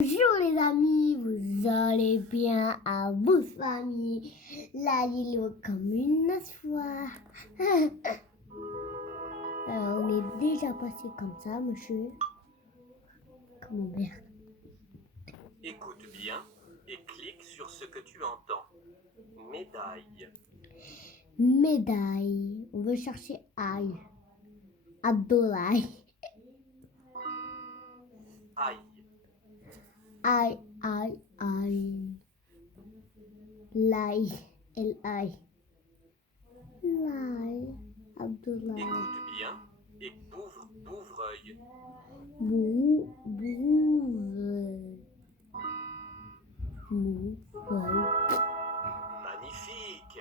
Bonjour les amis, vous allez bien à vos familles, la Lilo comme une fois. On est déjà passé comme ça, monsieur. Comment dire? Écoute bien et clique sur ce que tu entends. Médaille, Médaille. On veut chercher aïe. Abdoulaye. aïe, Aïe, aïe, aïe. L'aïe. L-aïe. L'aïe. Abdoulaye. écoute bien et bouvreuil, Bou, bouve. Bouve. magnifique.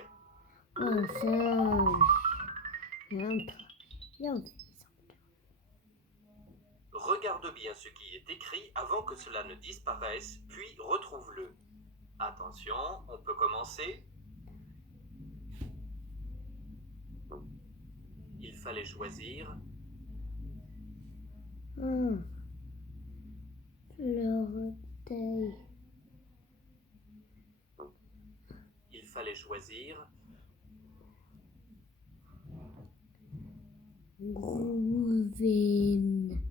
Un singe. Bien. Regarde bien ce qui est écrit avant que cela ne disparaisse, puis retrouve-le. Attention, on peut commencer. Il fallait choisir, L'orteil. il fallait choisir, Rouven.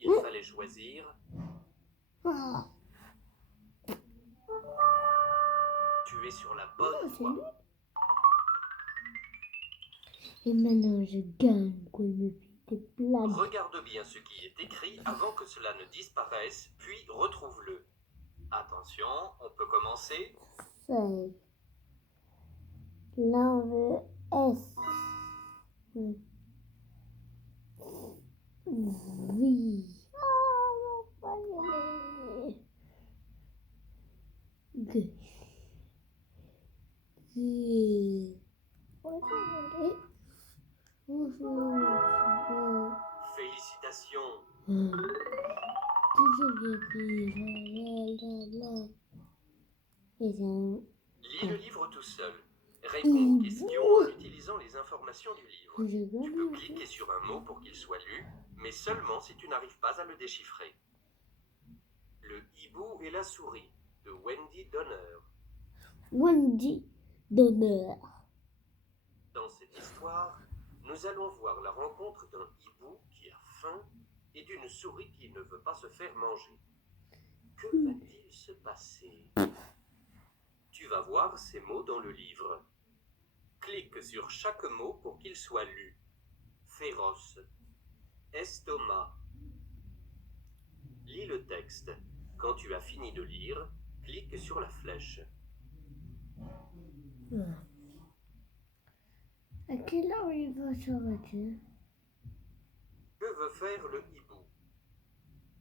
il fallait choisir, tu es sur la bonne voie. Et maintenant je gagne quoi, il me fait des blagues. Regarde bien ce qui est écrit avant que cela ne disparaisse, puis retrouve-le. Attention, on peut commencer. C'est. Là on veut S. Oui. Ah, on va y aller. G. G. On va y aller. Félicitations. Lis le livre tout seul. Réponds aux questions en utilisant les informations du livre. Tu peux cliquer sur un mot pour qu'il soit lu, mais seulement si tu n'arrives pas à le déchiffrer. Le hibou et la souris de Wendy Donner. Wendy Donner. Dans cette histoire, nous allons voir la rencontre d'un hibou qui a faim et d'une souris qui ne veut pas se faire manger. Que va-t-il se passer? Tu vas voir ces mots dans le livre. Clique sur chaque mot pour qu'il soit lu. Féroce, estomac. Lis le texte. Quand tu as fini de lire, clique sur la flèche. À quelle heure il va s'arrêter? Que veut faire le hibou?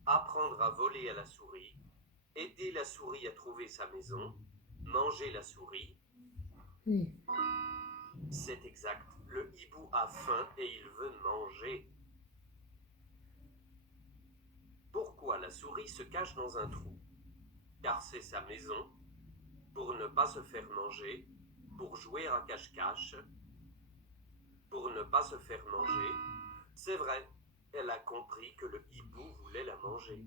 Apprendre à voler à la souris, aider la souris à trouver sa maison, manger la souris. Oui. C'est exact, le hibou a faim et il veut manger. Pourquoi la souris se cache dans un trou? Car c'est sa maison, pour ne pas se faire manger, pour jouer à cache-cache, pour ne pas se faire manger. C'est vrai, elle a compris que le hibou voulait la manger.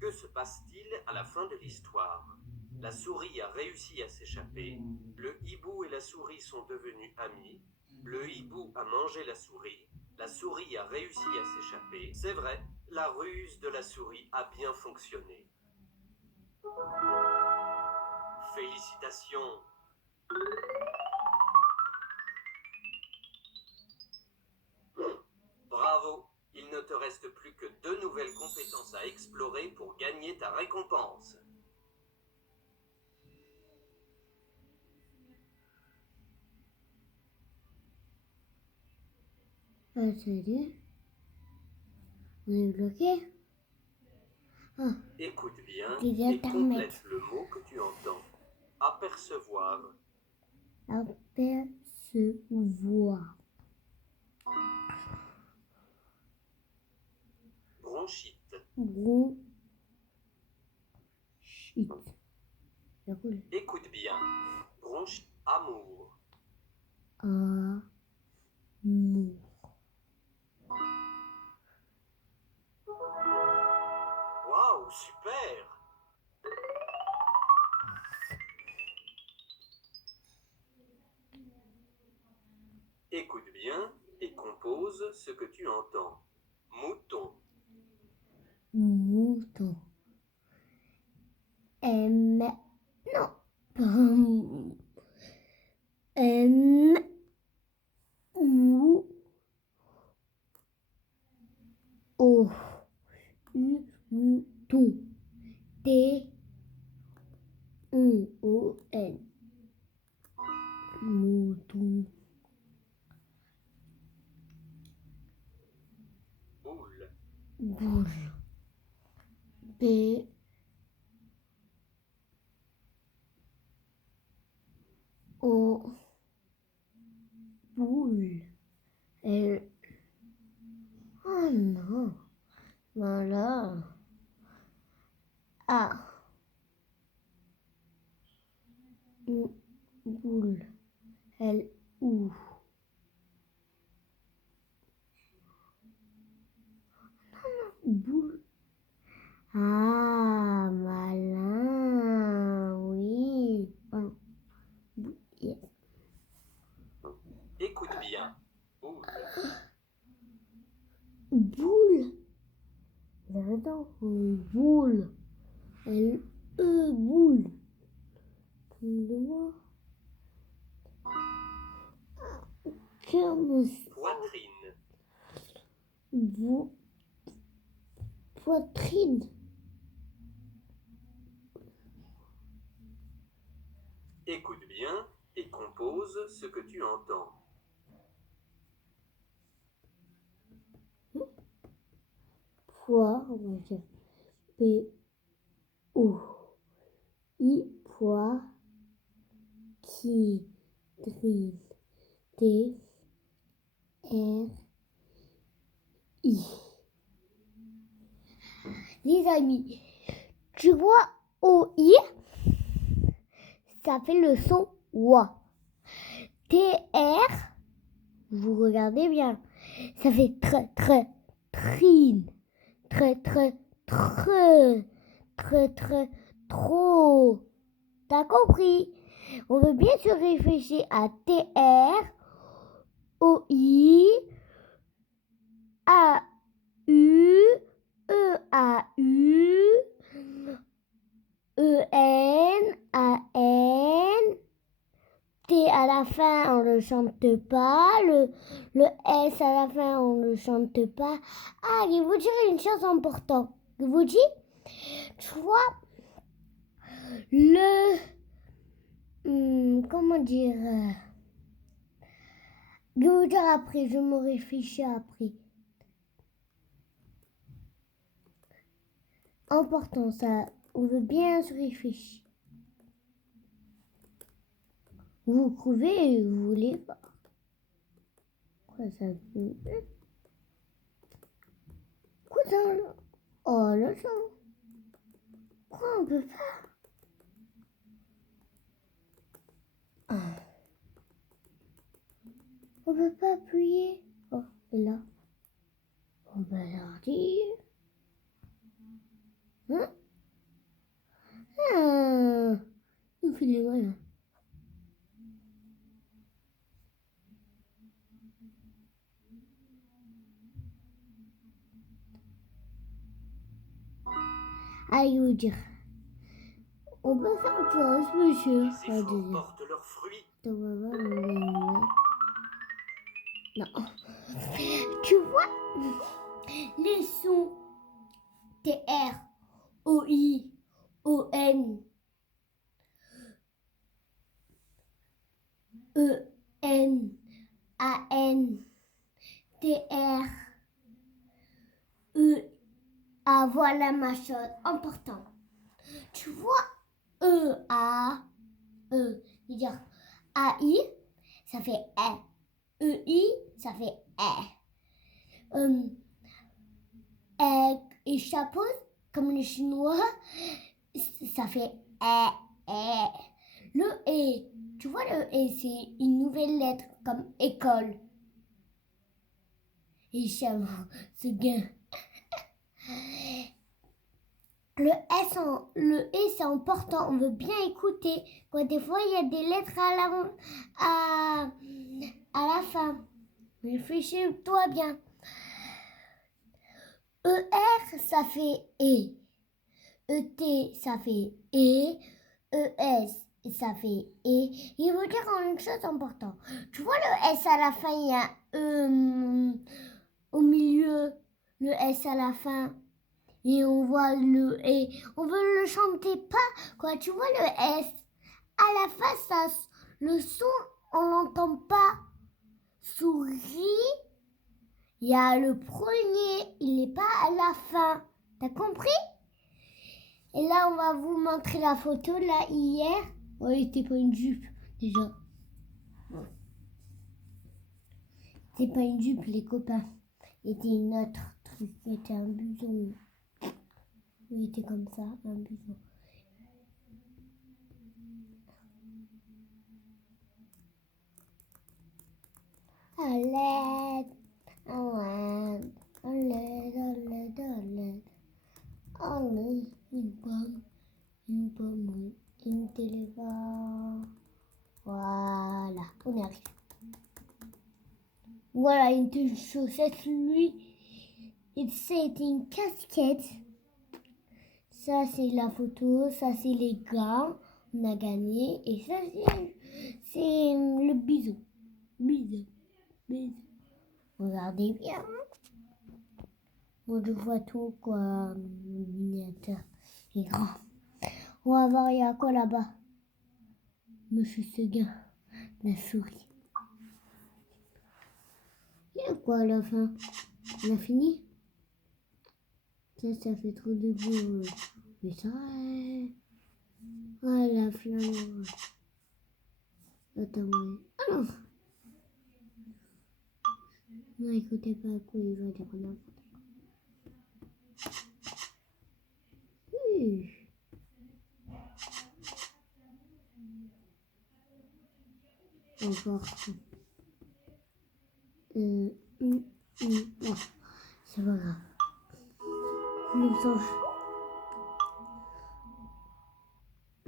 Que se passe-t-il à la fin de l'histoire? La souris a réussi à s'échapper, le hibou et la souris sont devenus amis, le hibou a mangé la souris a réussi à s'échapper. C'est vrai, la ruse de la souris a bien fonctionné. Félicitations! Bravo! Il ne te reste plus que 2 nouvelles compétences à explorer pour gagner ta récompense. Ah, salut. On est bloqué? Ah, Écoute bien des et intermèdes. complète le mot que tu entends. Apercevoir, Apercevoir. bronchite. Bronchite. C'est cool. Écoute bien. Bronchite, amour. Amour. Mou. Waouh, super! Écoute bien et compose ce que tu entends. Mouton, Mouton. M. Non. Pas mou. M. Ou. O. U. Mouton. T. O. N. Mouton. boule, Boule. B. O. Boule. L. Oh non. Voilà. A. U. Boule. L. Ou. Boule. Ah, malin. Oui. Oh. Boule. Yes. écoute bien. Boule, Boule. J'adore. Boule. L. E. Boule. Moi. Comme poitrine, poitrine. écoute bien et compose ce que tu entends. Poids, on va dire P O I poids qui drine T R I. Les amis, tu vois O I, ça fait le son wa. T R, vous regardez bien, ça fait trine, trop. T'as compris? On veut bien se réfléchir à TR, OI, AU, EAU, EN, AN. T à la fin, on ne le chante pas. Le S à la fin, on ne le chante pas. Ah, je vais vous dire une chose importante. Je vous dis, tu vois, comment dire, je vais vous dire après, je me réfléchis après. Important ça, on veut bien se réfléchir. Vous pouvez, vous voulez pas. Quoi ça fait? Quoi ça? Oh là ça. Quoi on peut faire? Ah. On peut pas appuyer. Oh, et là. On va leur dire. Hein? Ah, il fait des moyens. Allez, vous dire. On peut faire autre chose, monsieur. les efforts portent leurs fruits. Non. Tu vois, les sons TR, OI, ON, EN, AN, TR, Ah, voilà ma chose importante. Tu vois, dire AI, ça fait EI, ça fait et chapeau, comme les Chinois, ça fait Le E, tu vois le E, c'est une nouvelle lettre comme école. Hicham, ce gars. Le S, c'est important. On veut bien écouter. Quoi, des fois, il y a des lettres à la fin. Réfléchis-toi bien. ER, ça fait E. ET, ça fait E. ES, ça fait E. Il veut dire une chose importante. Tu vois le S à la fin, il y a au milieu, le S à la fin. Et on voit le E. On veut le chanter pas. Quoi, tu vois le S. À la fin, ça, le son, on l'entend pas. Souris. Il y a le premier. Il n'est pas à la fin. T'as compris? Et là, on va vous montrer la photo, là, hier. Ouais, c'était pas une jupe, déjà. C'était pas une jupe, les copains. C'était une autre truc. C'était un blouson. Il était comme ça, un blouson. À l'aide, à l'aide, à l'aide, à l'aide, à l'aide. À l'aide, une pomme, oui, une téléphone. Voilà, on y arrive. Voilà, une chaussette, lui. Et c'est une casquette. Ça, c'est la photo. Ça, c'est les gars. On a gagné. Et ça, c'est le bisou. Bisou. Bisou. Regardez bien. Moi, je vois tout, quoi. Miniature. Et grand. On va voir, il y a quoi là-bas? Monsieur Seguin. La souris. Il y a quoi à la fin? On a fini? Ça fait trop de bruit. Mais ça, ah, la flamme. Attends, ouais. Ah non. Non, écoutez pas quoi il va dire n'importe quoi. Encore. Oh, c'est pas grave.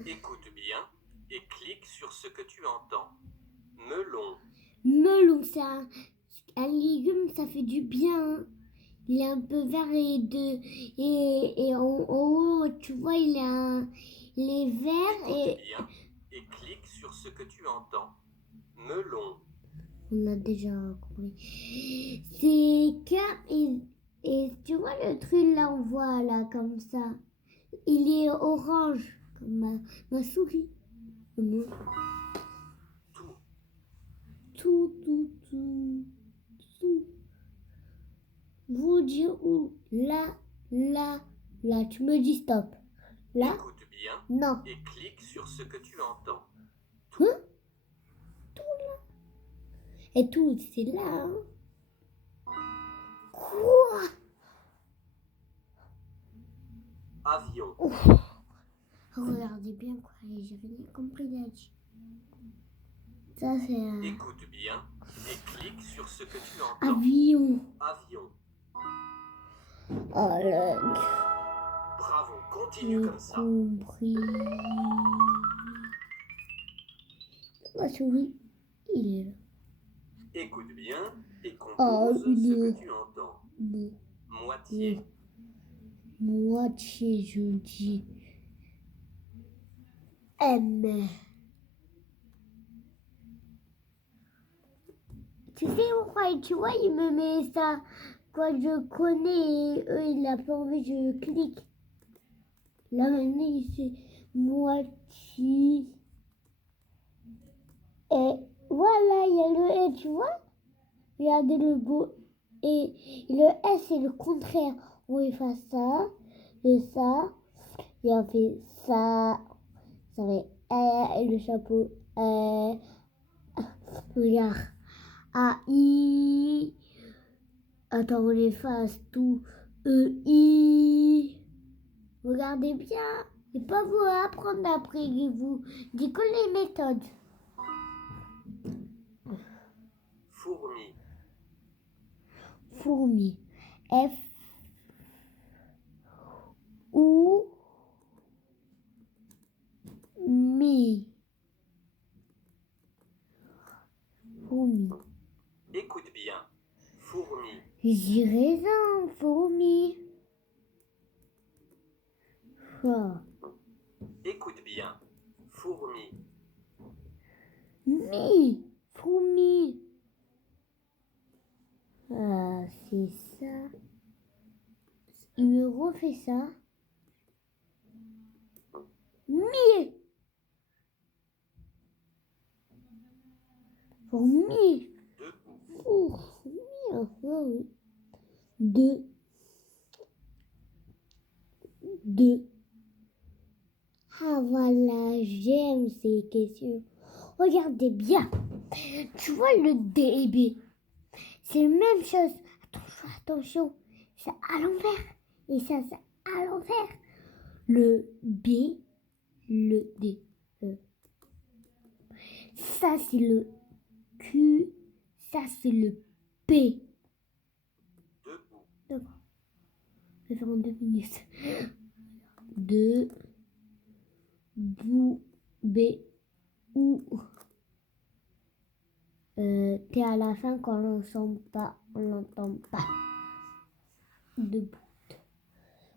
Écoute bien et clique sur ce que tu entends. Melon. Melon, c'est un légume, ça fait du bien. Il est un peu vert et en haut, tu vois, il est vert Écoute bien et clique sur ce que tu entends. Melon. On a déjà compris. C'est que et tu vois le truc là, on voit là comme ça. Il est orange comme ma souris. Tout. Tout. Vous dire où? Là. Tu me dis stop. Là? Écoute bien Non. et clique sur ce que tu entends. Hein? Tout là. Et tout, c'est là. Hein? Quoi? Avion. Ouf. Regardez bien quoi, j'ai rien compris là-dessus. Ça c'est Écoute bien et clique sur ce que tu entends. avion. Avion. Oh là. Bravo, continue comme ça. Compris. Ma souris, il est là. Écoute bien et compose ce que tu entends. Moitié. Moitié, je dis M. Tu sais pourquoi, tu vois, il me met ça. Quand je connais, eux, il n'a pas envie, je clique. Là, maintenant, c'est moitié. Et voilà, il y a le E, tu vois? Regardez le beau. Et le S, c'est le contraire. On y fait ça, et ça, et on fait ça. Ça fait et le chapeau. Regarde. A, I. Attends, on efface tout. E, I. Regardez bien. Et pas vous apprendre après, vous. Dis que les méthodes. Fourmi. Fourmi. fourmi. F ou mi. Fourmi. Écoute bien. Fourmi. J'ai raison, fourmi. Ah. Écoute bien. Fourmi. Mi. Fourmi. Ah, c'est ça. Il me refait ça. Mi. Fourmi. Debout. Oh, fourmi, oui. Deux. Deux. Ah voilà, j'aime ces questions. Regardez bien. Tu vois le D et B. C'est la même chose. Attention, attention. C'est à l'envers. Et ça, c'est à l'envers. Le B, le D. Ça, c'est le Q. Ça, c'est le P. Debout. D'accord. Je vais faire en 2 minutes. De, bou, B, ou. T à la fin quand on l'entend pas, on l'entend pas. Debout.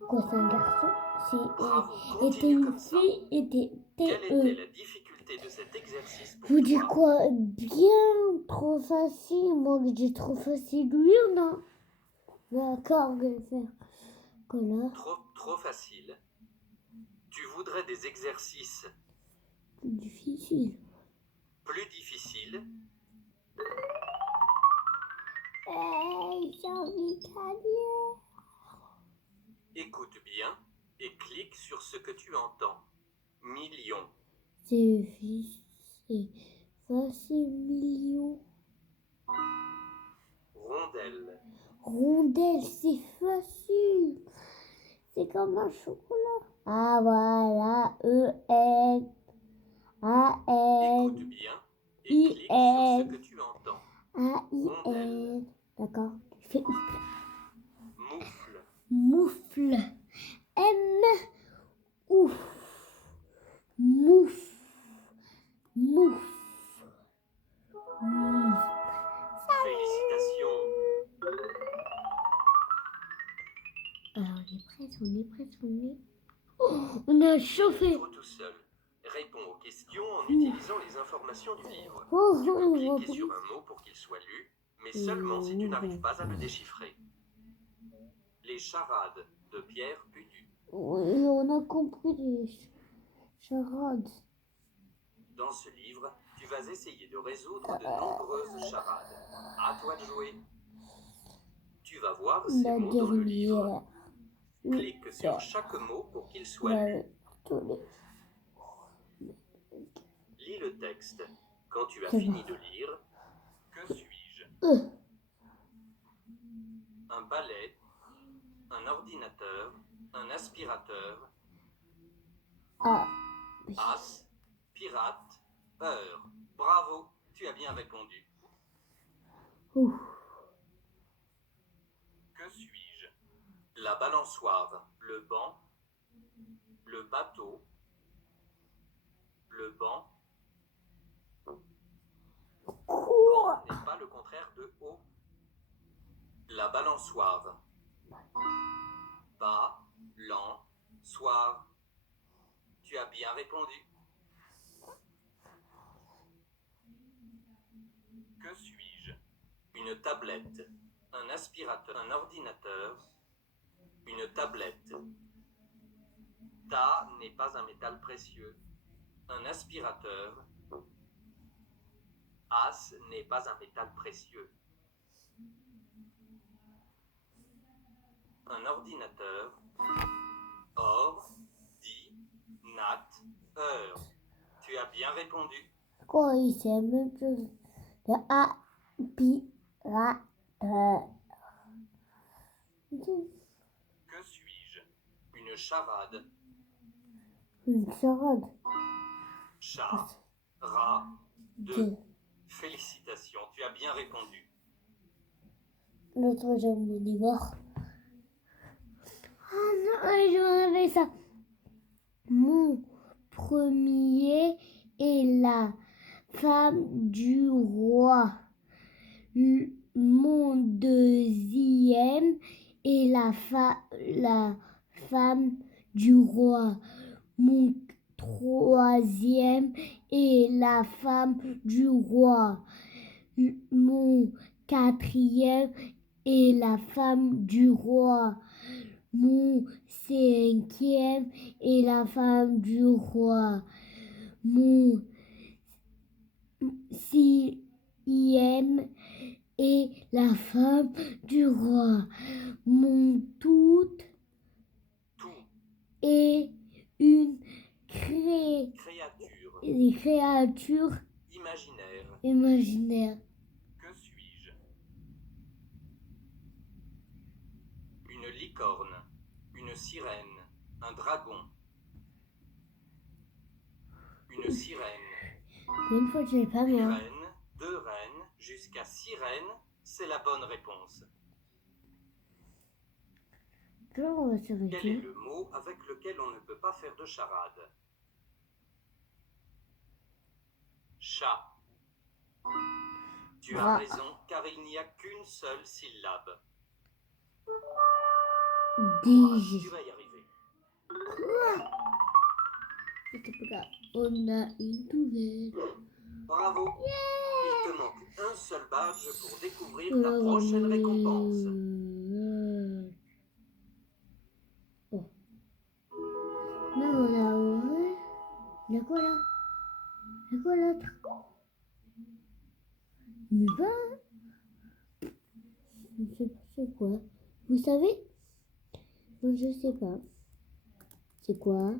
Quoi, c'est un garçon? Bravo, C'est était continue une comme ça. fille, était Quelle était la difficulté de cet exercice pour Je vous dis toi? quoi? Bien trop facile. Moi, que j'ai trop facile, oui ou non? D'accord, je vais faire. Voilà. Trop facile. Tu voudrais des exercices Plus difficile. plus difficiles? J'ai envie d'aller. Écoute bien et clique sur ce que tu entends. Million. C'est facile, million. Rondelle. Rondelle, c'est facile. C'est comme un chocolat. Ah voilà, E-N. A-N. Écoute bien et clique sur ce que tu entends. A-I-N. D'accord. Je fais Moufle. moufle. M. Ouf. Mouf. Mouf. Mouf. Félicitations. Alors, on est presque, on est presque, on est. Oh, on a chauffé. Livre tout seul. Réponds aux questions en utilisant les informations du livre. Oh, Tu peux oh, cliquer oh, sur un mot pour qu'il soit lu, mais seulement si tu n'arrives pas à le déchiffrer. Les charades de Pierre Pudu. oui, on a compris les charades. Dans ce livre, tu vas essayer de résoudre de nombreuses charades. À toi de jouer. Tu vas voir ces La mots dans le livre. dernière. Clique sur chaque mot pour qu'il soit lu. Ouais, tous les- Lis le texte. Quand tu as C'est fini bon. de lire, que suis-je? Un balai, un ordinateur, un aspirateur, Ah, oui. as, pirate, heure. Bravo, tu as bien répondu. Ouf. Que suis-je? La balançoire, le banc, le bateau, le banc. Banc n'est pas le contraire de haut. La balançoire. Bas, lent, soir. Tu as bien répondu. Que suis-je? Une tablette, un aspirateur, un ordinateur, une tablette. Ta n'est pas un métal précieux. Un aspirateur. As n'est pas un métal précieux. Un ordinateur. Or, dit, nat, heure. Tu as bien répondu. Quoi, oui, c'est la même chose. Le aspirateur. Que suis-je? Une charade. Une charade. Chat, rat, deux. Deux. Félicitations, tu as bien répondu. L'autre jambe est mort. Ah non, je me rappelle ça. Mon premier est la femme du roi. Mon deuxième est la femme du roi. Mon troisième est la femme du roi. Mon quatrième est la femme du roi. Mon cinquième est la femme du roi. Mon sixième est la femme du roi. Mon tout Tout. est une Créature. créature Imaginaire. imaginaire. Que suis-je? Une licorne. Une sirène. Un dragon. Une sirène. Une fois, je l'ai pas Une moi. reine. 2 reines. Jusqu'à 6 reines. C'est la bonne réponse. On va Quel est s'arrêter. le mot avec lequel on ne peut pas faire de charade? Chat. Tu as Rat. raison, car il n'y a qu'une seule syllabe. Digi. Tu vas y arriver. On a une nouvelle. Bravo. Il te manque un seul badge pour découvrir ta prochaine récompense. Oh. Mais voilà, ouais. Il y a quoi là? Il y a quoi l'autre? Il va. Je sais pas c'est quoi. Vous savez? Moi je sais pas. C'est quoi?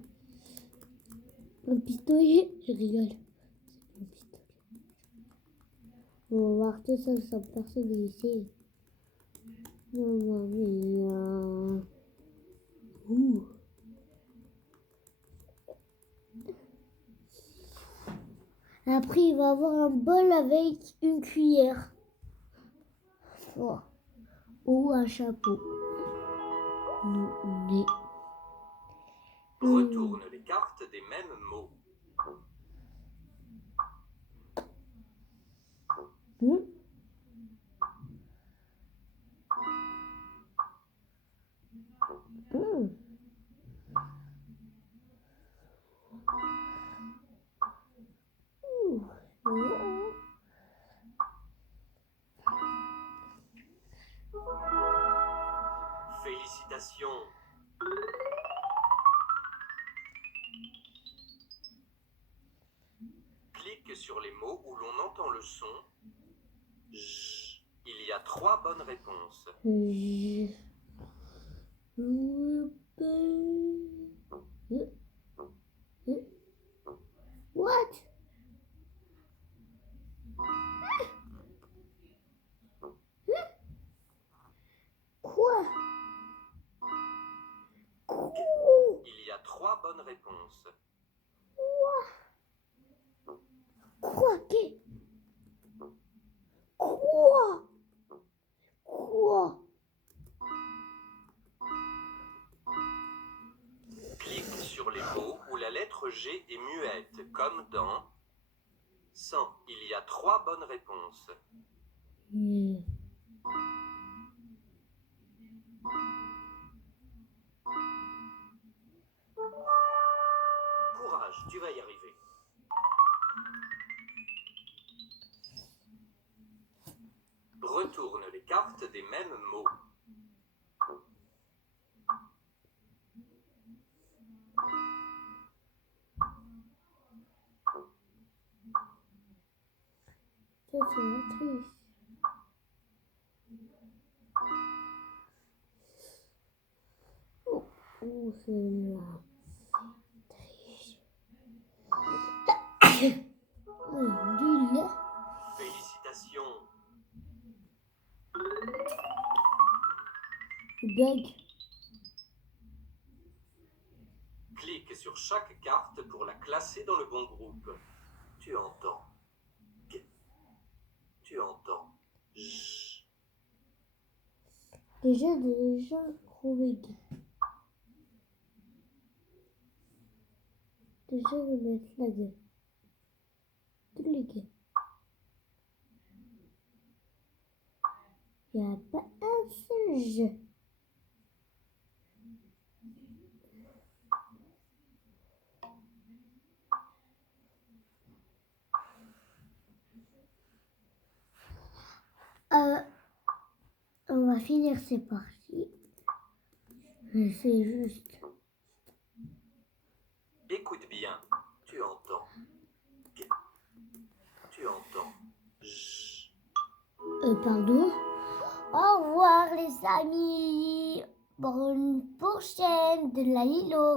Un pistolet? Je rigole. C'est un pistolet. On va voir tout ça sans personne ici. Mamma mia. Ouh. Après, il va avoir un bol avec une cuillère. Oh. Ou un chapeau. Nez. Retourne les cartes des mêmes mots. Hmm. Hmm. Ouh. Félicitations. Clique sur les mots où l'on entend le son. J. Il y a 3 bonnes réponses. What? Quoi? Il y a 3 bonnes réponses. Quoi? Quoi? Quoi? Clique sur les mots où la lettre G est muette, comme dans 100. Il y a 3 bonnes réponses. Courage, tu vas y arriver. Retourne les cartes des mêmes mots. Ça, c'est la triche. Oh, c'est la triche. Nul. Félicitations. Bug. Clique sur chaque carte pour la classer dans le bon groupe. Tu entends. Tu entends. J. Déjà, trouvé Guy. Déjà, je vais mettre la gueule. Tous les gars. Il n'y a pas un seul jeu. On va finir ces parties. C'est juste. Écoute bien, tu entends. Tu entends. J. Pardon. Au revoir les amis. Bonne prochaine de la Lilo.